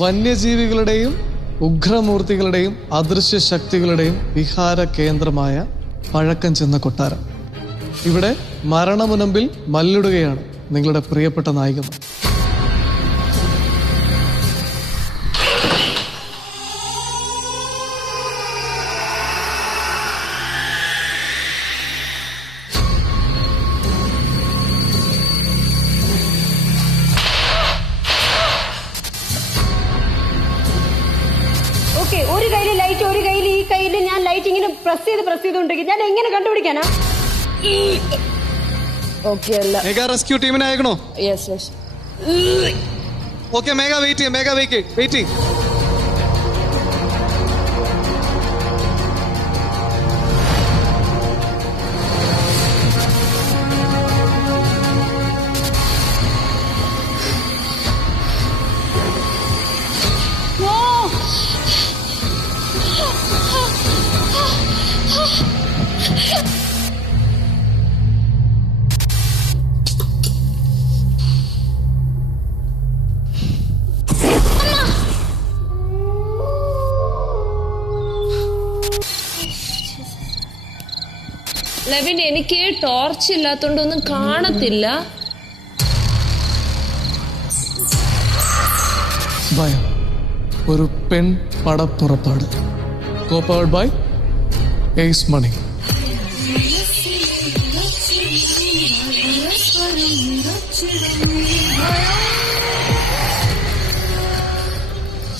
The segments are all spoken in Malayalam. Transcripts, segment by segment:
വന്യജീവികളുടെയും ഉഗ്രമൂർത്തികളുടെയും അദൃശ്യ ശക്തികളുടെയും വിഹാര കേന്ദ്രമായ പഴക്കം ചെന്ന കൊട്ടാരം. ഇവിടെ മരണമുനമ്പിൽ മല്ലിടുകയാണ് നിങ്ങളുടെ പ്രിയപ്പെട്ട നായികമാർ. ഒരു കയ്യില് ലൈറ്റ്, ഒരു കയ്യിൽ ഈ കയ്യില് ഞാൻ ലൈറ്റ് ഇങ്ങനെ പ്രസ് ചെയ്തുകൊണ്ടിരിക്കും. ഞാൻ എങ്ങനെ കണ്ടുപിടിക്കാനാ? ഓക്കെ അല്ല. മെഗാ റെസ്ക്യൂ ടീമിനെ അയക്കണോ? Yes yes. Okay Mega wait ചെയ്യും, മെഗാ വെയിറ്റ് ചെയ്യും. ലെവിൻ, എനിക്ക് ടോർച്ച് ഇല്ലാത്തോണ്ടൊന്നും കാണത്തില്ല. ഭയം ഒരു പെൺ പടപ്പുറപ്പാട്. Copowered by Ace Money.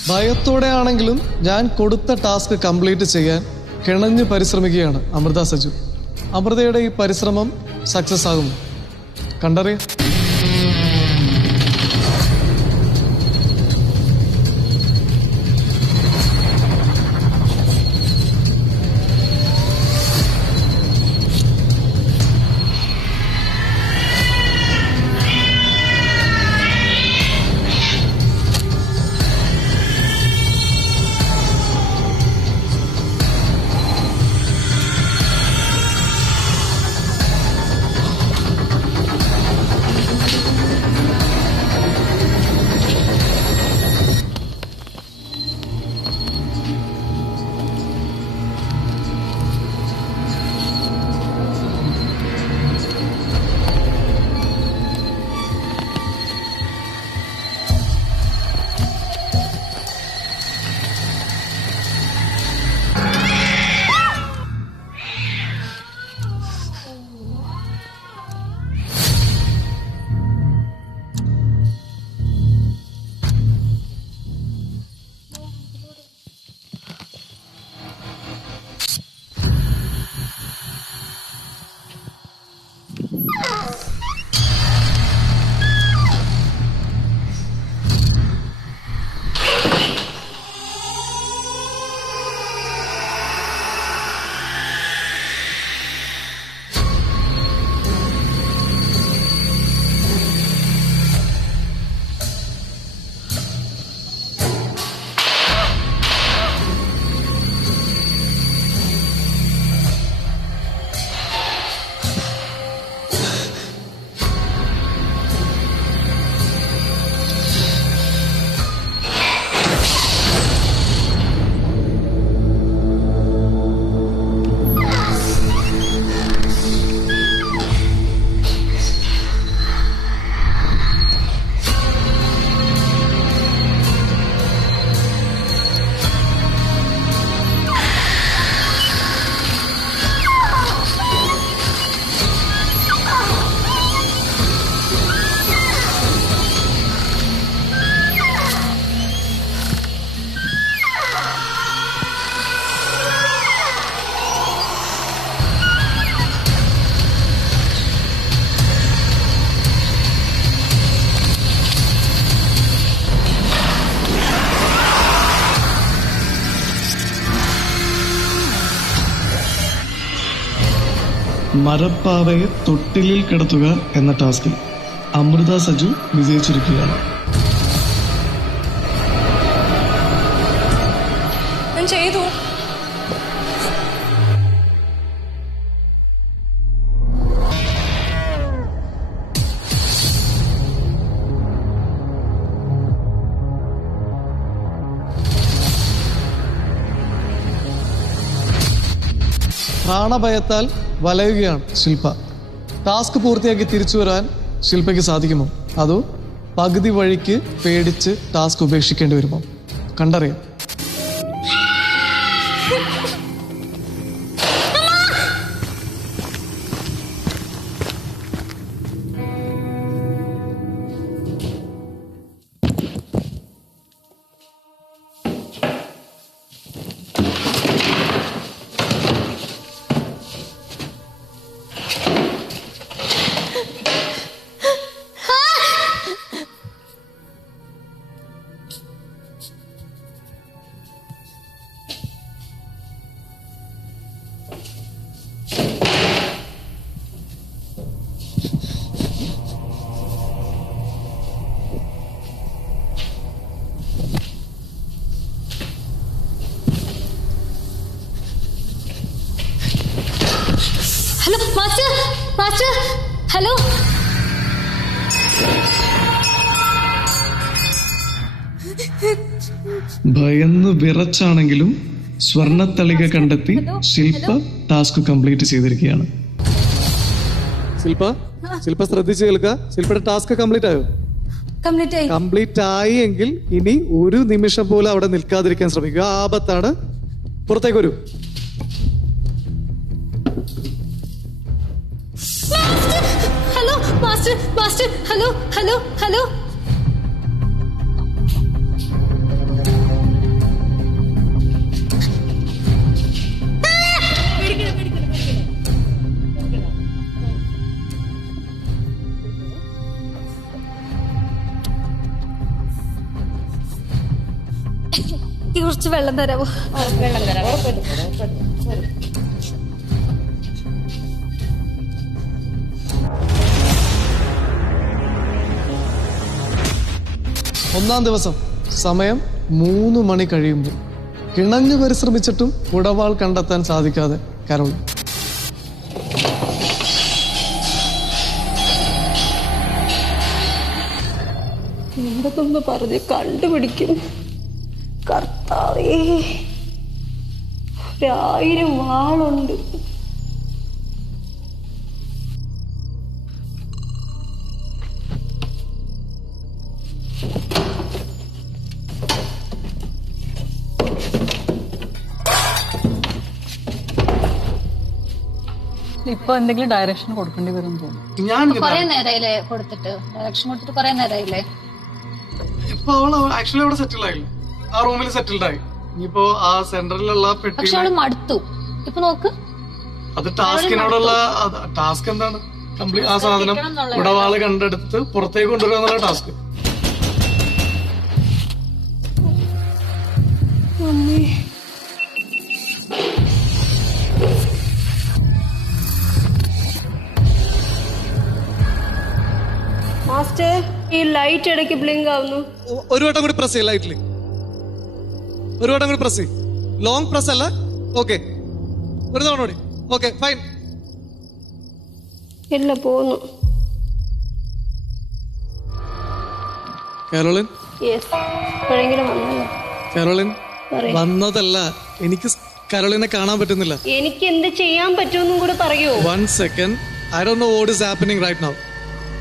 ഭയത്തോടെ ആണെങ്കിലും ഞാൻ കൊടുത്ത ടാസ്ക് കംപ്ലീറ്റ് ചെയ്യാൻ കിണഞ്ഞു പരിശ്രമിക്കുകയാണ് അമൃത സജു. അമൃതയുടെ ഈ പരിശ്രമം സക്സസ് ആകും, കണ്ടറിയാം. മരപ്പാവയെ തൊട്ടിലിൽ കിടത്തുക എന്ന ടാസ്കിൽ അമൃത സജു വിജയിച്ചിരിക്കുകയാണ്. ചെയ്തു. പ്രാണഭയത്താൽ വലയുകയാണ് ശില്പ. ടാസ്ക് പൂർത്തിയാക്കി തിരിച്ചു വരാൻ ശില്പയ്ക്ക് സാധിക്കുമോ, അതോ പകുതി വഴിക്ക് പേടിച്ച് ടാസ്ക് ഉപേക്ഷിക്കേണ്ടി വരുമോ? കണ്ടറിയാം. Hello master, master, hello. ഭയന്ന് വിറച്ചാണെങ്കിലും സ്വർണത്തളിക കണ്ടെത്തി ശില്പ ടാസ്ക് കംപ്ലീറ്റ് ചെയ്തിരിക്കുകയാണ്. ശില്പ ശ്രദ്ധിച്ചു കേൾക്കുക. ശില്പയുടെ ടാസ്ക് കംപ്ലീറ്റ് ആയോ? കംപ്ലീറ്റ് ആയി എങ്കിൽ ഇനി ഒരു നിമിഷം പോലും അവിടെ നിൽക്കാതിരിക്കാൻ ശ്രമിക്കുക. ആപത്താണ്. പുറത്തേക്ക് വരൂ. Hello master, master, hello, hello, hello. കുറച്ച് വെള്ളം തരാമോ? വെള്ളം തരാം. ഒന്നാം ദിവസം സമയം 3 മണി കഴിയുമ്പോൾ കിണഞ്ഞു പരിശ്രമിച്ചിട്ടും ഉടവാൾ കണ്ടെത്താൻ സാധിക്കാതെ കരോളിൻ. എന്തൊന്ന് പറഞ്ഞ് കണ്ടുപിടിക്കും കർത്താവേ. 1000 വാളുണ്ട്. ഇപ്പൊ എന്തെങ്കിലും ഡയറക്ഷൻ കൊടുക്കേണ്ടി വരും തോന്നുന്നു. ഞാൻ കൊറേ നേരമായില്ലേ കൊടുത്തിട്ട്, ഡയറക്ഷൻ കൊടുത്തിട്ട് കൊറേ നേരമായില്ലേ. ഇപ്പൊ അവള് ആക്ച്വലി അവിടെ സെറ്റിൽഡ് ആയി, ആ റൂമിൽ സെറ്റിൽഡ് ആയി. ഇനിയിപ്പോ ആ സെന്ററിലുള്ള പെട്ടി, പക്ഷെ അവള് മടുത്തു. ഇപ്പൊ നോക്ക്, അത് ടാസ്കിനോടുള്ള ടാസ്ക് എന്താണ്? കംപ്ലീറ്റ് ആ സാധനം ഉടവാള് കണ്ടെടുത്ത് പുറത്തേക്ക് കൊണ്ടുവരിക എന്നുള്ള ടാസ്ക്. മാസ്റ്റർ, ഈ ലൈറ്റ് ഇടയ്ക്ക് ബ്ലിങ്ക് ആവുന്നു. ഒരു വട്ടം കൂടി പ്രസ് ചെയ്യും ലൈറ്റില്. ഒരു വട്ടം കൂടി പ്രസ് ചെയ്യും. ലോങ് പ്രസ് അല്ല. ഓക്കെ, ഒരു തവണ കൂടി. Okay, fine. ഇല്ല, പോന്നു. കാരോളിൻ, യെസ്, എപ്പോഴെങ്കിലും വന്നല്ലോ. കാരോളിൻ വന്നതല്ല, എനിക്ക് കാരോളിനെ കാണാൻ പറ്റുന്നില്ല. എനിക്ക് എന്ത് ചെയ്യാൻ പറ്റുമെന്നും കൂടെ പറയൂ. 1 second. I don't know what is happening right now.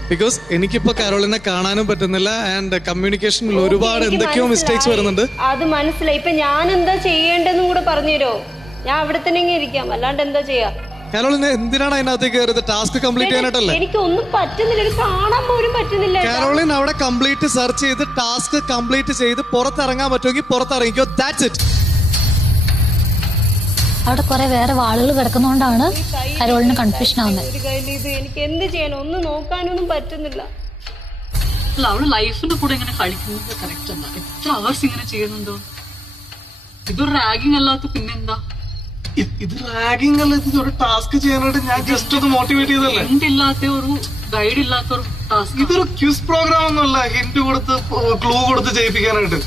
Because എനിക്കിപ്പോ കാരോളിനെ കാണാനും പറ്റുന്നില്ല ആൻഡ് കമ്മ്യൂണിക്കേഷനിൽ ഒരുപാട് എന്തൊക്കെയോ മിസ്റ്റേക്സ് വരുന്നുണ്ട്. അത് മനസ്സിലായി. ഇപ്പൊ ഞാൻ എന്താ ചെയ്യേണ്ടെന്നും കൂടെ പറഞ്ഞുതരോ? ഞാൻ അവിടെ തന്നെ ഇരിക്കാം, അല്ലാണ്ട് എന്താ ചെയ്യാ? കാരോളിനെ എന്തിനാണ് അതിനകത്തേക്ക് കയറിയത്? ടാസ്ക് കംപ്ലീറ്റ് ചെയ്യാനായിട്ടല്ലേ? എനിക്ക് ഒന്നും പറ്റുന്നില്ല, എനിക്ക് കാണാൻ പോലും പറ്റുന്നില്ല. കാരോളിൻ അവിടെ കംപ്ലീറ്റ് സെർച്ച് ചെയ്ത് ടാസ്ക് കംപ്ലീറ്റ് ചെയ്ത് പുറത്തിറങ്ങാൻ പറ്റുമെങ്കിൽ പുറത്തിറങ്ങിക്കോ. That's it. അവിടെ കുറെ വേറെ വാളുകൾ കിടക്കുന്നോണ്ടാണ് കരോളിന് കൺഫ്യൂഷൻ ആവുന്നത്. ഒരു കയ്യിൽ ഇത് എനിക്ക് എന്ത് ചെയ്യണം? ഒന്നും നോക്കാനൊന്നും പറ്റുന്നില്ല. അല്ല, അവള് ലൈഫിന്റെ കൂടെ ഇങ്ങനെ കളിക്കുന്നത് കറക്റ്റ് അല്ല. എത്ര അവേഴ്സ് ഇങ്ങനെ ചെയ്യുന്നുണ്ടോ? ഇതൊരു റാഗിങ് അല്ലാത്ത പിന്നെന്താ? ഇത് റാഗിംഗ് അല്ല, ഇത് ഒരു ടാസ്ക് ചെയ്യാനായിട്ട് ഞാൻ ജസ്റ്റ് ഒന്ന് മോട്ടിവേറ്റ് ചെയ്തല്ലേ. ഹിന്റ് ഇല്ലാത്ത ഒരു ഗൈഡ് ഇല്ലാത്ത ഒരു ടാസ്ക്. ഇതൊരു ക്യൂസ് പ്രോഗ്രാം ഒന്നുമല്ല ഹിന്റ് കൊടുത്ത് ക്ലൂ കൊടുത്ത് ചെയ്യിപ്പിക്കാനായിട്ട്.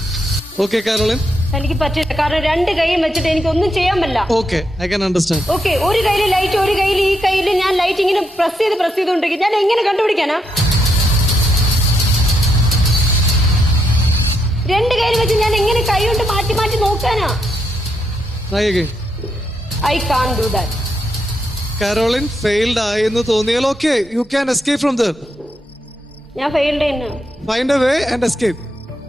ഓക്കെ കാരോളിൻ, എനിക്ക് പറ്റില്ല. കാരണം 2 കൈയും വെച്ചിട്ട് എനിക്ക് ഒന്നും ചെയ്യാൻ പറ്റില്ല. Okay, I can understand. Okay, ഒരു കയ്യിൽ ലൈറ്റ്, ഒരു കയ്യിൽ ഈ കയ്യിൽ ഞാൻ ലൈറ്റ് ഇങ്ങനെ പ്രസ് ചെയ്തുകൊണ്ടിരിക്കും. ഞാൻ എങ്ങനെ കണ്ടുപിടിക്കാനാ? 2 കയ്യിൽ വെച്ച് ഞാൻ എങ്ങനെ കൈ കൊണ്ട് മാറ്റി മാറ്റി നോക്കാനാ? Try again. I can't do that. Caroline failed ആയെന്ന് തോന്നിയാൽ okay, you can escape from there. ഞാൻ ഫെയിൽഡ് തന്നെ. Find a way and escape.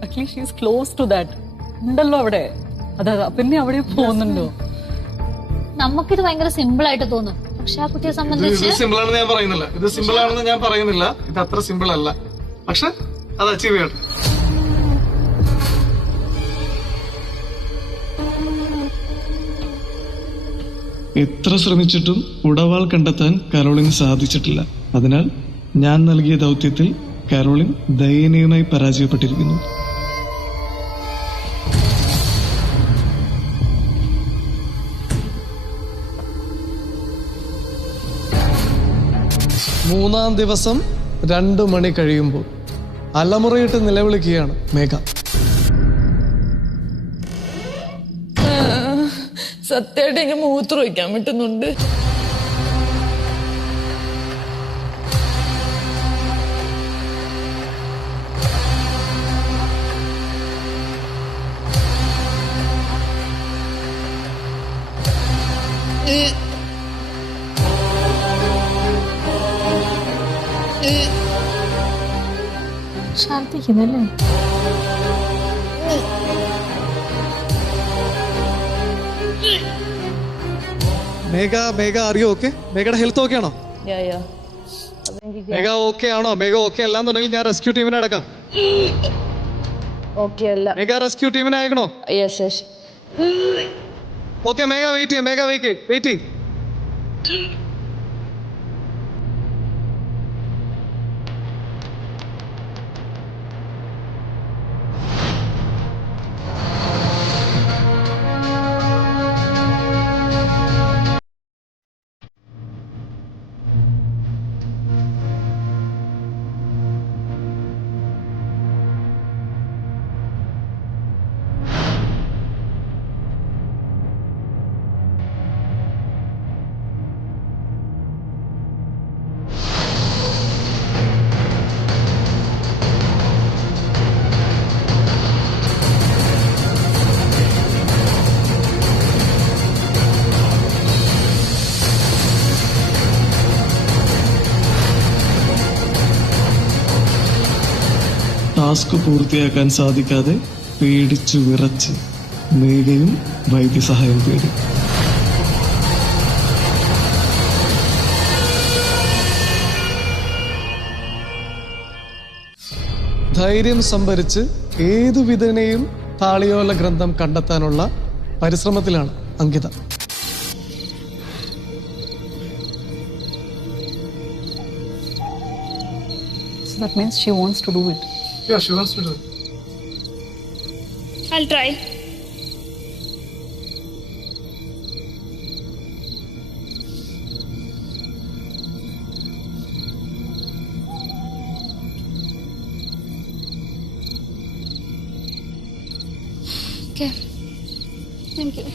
At least she is close to that. ഉണ്ടല്ലോ അവിടെ. അതാ പിന്നെ അവിടെ പോകുന്നുണ്ടോ? നമുക്കിത് ഭയങ്കര സിമ്പിൾ ആയിട്ട് തോന്നും, പക്ഷെ ആ കുട്ടിയെ സംബന്ധിച്ച് സിമ്പിൾ ആണെന്ന് ഞാൻ പറയുന്നില്ല, ഇത് സിമ്പിൾ ആണെന്ന് ഞാൻ പറയുന്നില്ല, ഇത് അത്ര സിമ്പിൾ അല്ല, പക്ഷെ അത് അച്ചീവ് ചെയ്യണം. എത്ര ശ്രമിച്ചിട്ടും ഉടവാൾ കണ്ടെത്താൻ കരോളിന് സാധിച്ചിട്ടില്ല. അതിനാൽ ഞാൻ നൽകിയ ദൗത്യത്തിൽ കരോളിൻ ദയനീയമായി പരാജയപ്പെട്ടിരിക്കുന്നു. മൂന്നാം ദിവസം 2 മണി കഴിയുമ്പോൾ അലമുറയിട്ട് നിലവിളിക്കുകയാണ് മേഘ. സത്യമായിട്ട് എനിക്ക് മൂത്രം ഒഴിക്കാൻ പറ്റുന്നുണ്ട്. ഛർദിക്കുന്നല്ലേ? മേഘ അറിയോ ഓക്കെ? മേഘയുടെ ഹെൽത്ത് ഓക്കെ ആണോ? മേഘ ഓക്കെ ആണോ? മേഘ ഓക്കെ അല്ലാന്നുണ്ടെങ്കിൽ ഞാൻ റെസ്ക്യൂ ടീമിനെ അടക്കാം. മേഘ റെസ്ക്യൂ ടീമിനെ അയക്കണോ? ഓക്കെ മേഘ വെയിറ്റ് ചെയ്യും, മേഘ വെയിറ്റ് ചെയ്യും. ടാസ്ക് പൂർത്തിയാക്കാൻ സാധിക്കാതെ പേടിച്ചു വിറച്ച് മേഘയും വൈദ്യസഹായം തേടി. ധൈര്യം സംഭരിച്ച് ഏതു വിധേനയും താളിയോല ഗ്രന്ഥം കണ്ടെത്താനുള്ള പരിശ്രമത്തിലാണ് Ankita. So that means she wants to do it. Yeah, she wants to do it. I'll try. Okay. Thank you.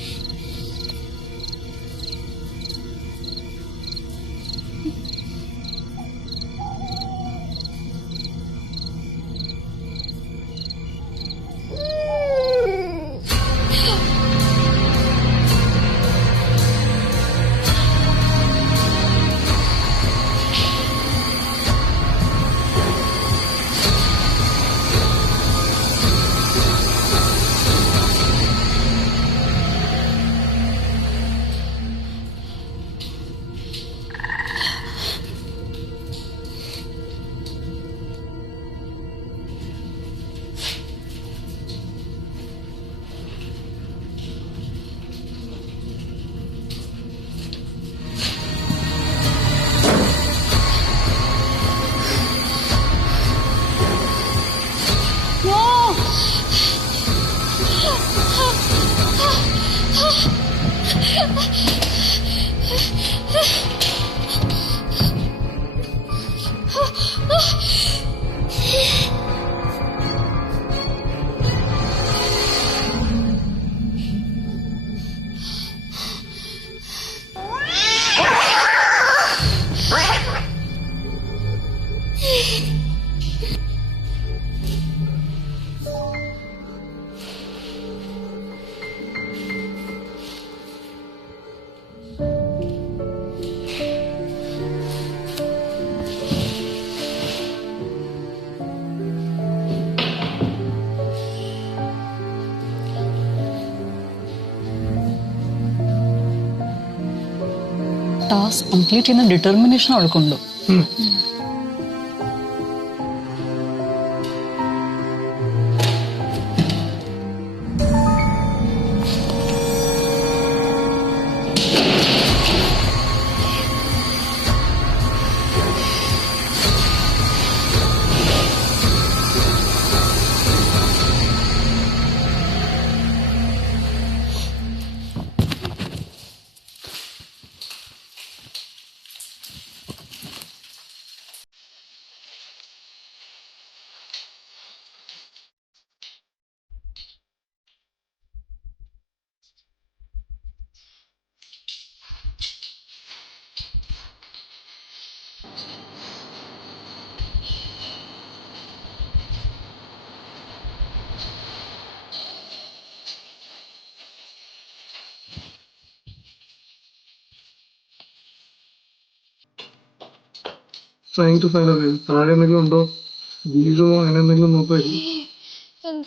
Task complete ചെയ്യുന്ന determination അവൾക്കുണ്ട്. Trying to find a way. താഴെ എന്തെങ്കിലും ഉണ്ടോ, വീഴുമോ, അങ്ങനെ എന്തെങ്കിലും നോക്കുമായിരിക്കും.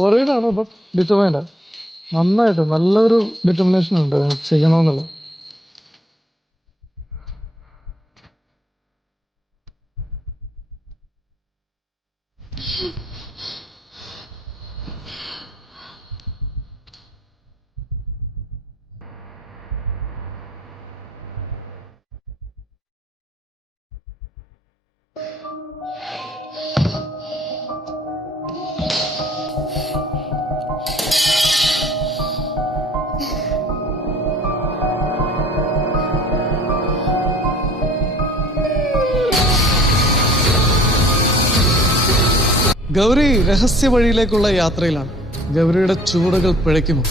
വറീഡാണോ അപ്പം ഡിറ്റർമൈൻഡാ? നന്നായിട്ട് നല്ലൊരു ഡിറ്റർമിനേഷൻ ഉണ്ട് ചെയ്യണമെന്നുള്ളത്. ഗൗരി രഹസ്യ വഴിയിലേക്കുള്ള യാത്രയിലാണ്. ഗൗരിയുടെ ചുവടുകൾ പിഴയ്ക്കുമോ?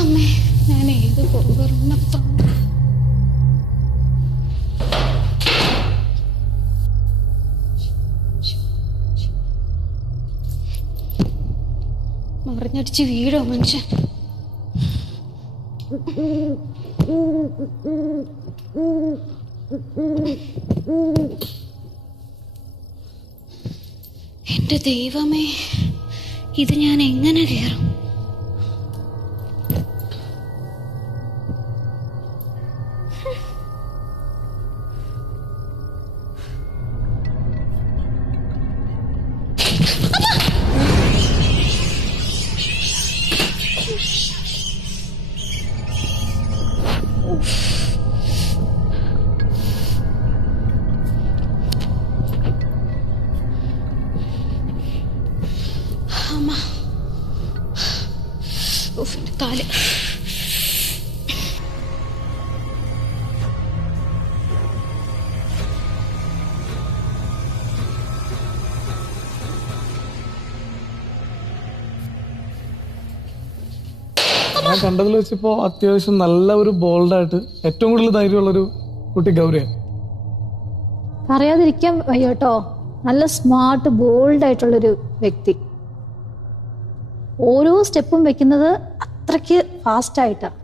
അമ്മേ, ഞാൻ ഏത് പോകുന്ന മറിഞ്ഞടിച്ച് വീടോ മനുഷ്യൻ. എന്റെ ദൈവമേ, ഇത് ഞാൻ എങ്ങനെ കയറും? കാല് ഞാൻ കണ്ടതിൽ വെച്ചിപ്പോ അത്യാവശ്യം നല്ല ഒരു ബോൾഡായിട്ട് ഏറ്റവും കൂടുതൽ ധൈര്യമുള്ളൊരു കുട്ടി ഗൗരിയാണ്. പറയാതിരിക്കാൻ വയ്യോട്ടോ, നല്ല സ്മാർട്ട് ബോൾഡ് ആയിട്ടുള്ളൊരു വ്യക്തി. ഓരോ സ്റ്റെപ്പും വെക്കുന്നത് അത്രയ്ക്ക് ഫാസ്റ്റ് ആയിട്ടാണ്.